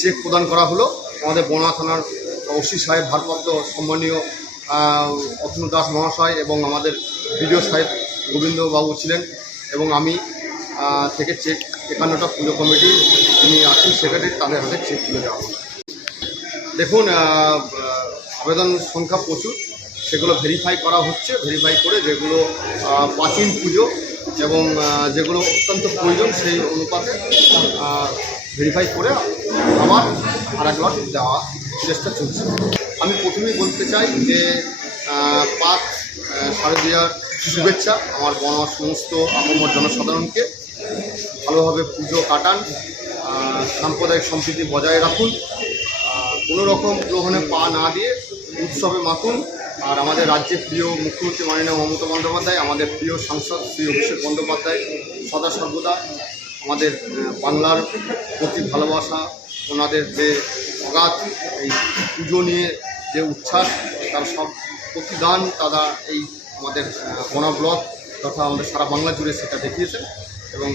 Check প্রদান করা হলো। আমাদের বনা থানার ওসি সাহেব, ভারপ্রাপ্ত সম্মানীয় অতনু দাস মহাশয় এবং আমাদের বিডিও সাহেব গোবিন্দবাবু ছিলেন এবং আমি থেকে চেক একান্নটা পুজো কমিটি যিনি আছেন সেক্রেটারি তাদের হাতে চেক তুলে দেওয়া হলো। দেখুন আবেদন সংখ্যা প্রচুর। সেগুলো ভেরিফাই করা হচ্ছে। ভেরিফাই করে যেগুলো প্রাচীন পুজো এবং যেগুলো অত্যন্ত প্রয়োজন সেই অনুপাতে ভেরিফাই করে আবার আর এক লট দেওয়া চেষ্টা চলছে। আমি প্রথমেই বলতে চাই যে পাক শারদীয়ার শুভেচ্ছা আমার বনবাস সমস্ত আমার জনসাধারণকে। ভালোভাবে পুজো কাটান সাম্প্রদায়িক সম্প্রীতি বজায় রাখুন কোনো রকম গ্রহণে পা না দিয়ে উৎসবে মাতুন আর আমাদের রাজ্যের প্রিয় মুখ্যমন্ত্রী মাননীয় মমতা বন্দ্যোপাধ্যায়, আমাদের প্রিয় সাংসদ শ্রী অভিষেক বন্দ্যোপাধ্যায় সদা সর্বদা আমাদের বাংলার প্রতি ভালোবাসা ওনাদের যে অগাধ এই পুজো নিয়ে যে উচ্ছ্বাস, তার সব প্রতিদান তারা এই আমাদের বনা ব্লক তথা আমাদের সারা বাংলা জুড়ে সেটা দেখিয়েছেন এবং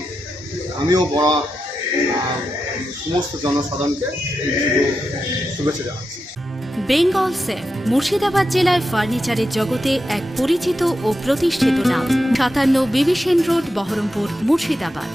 আমিও বড় সমস্ত জনসাধারণকে শুভেচ্ছা জানাচ্ছি। বেঙ্গল সেফ মুর্শিদাবাদ জেলায় ফার্নিচারের জগতে এক পরিচিত ও প্রতিষ্ঠিত নাম। সাতান্ন বিবিসেন রোড, বহরমপুর, মুর্শিদাবাদ।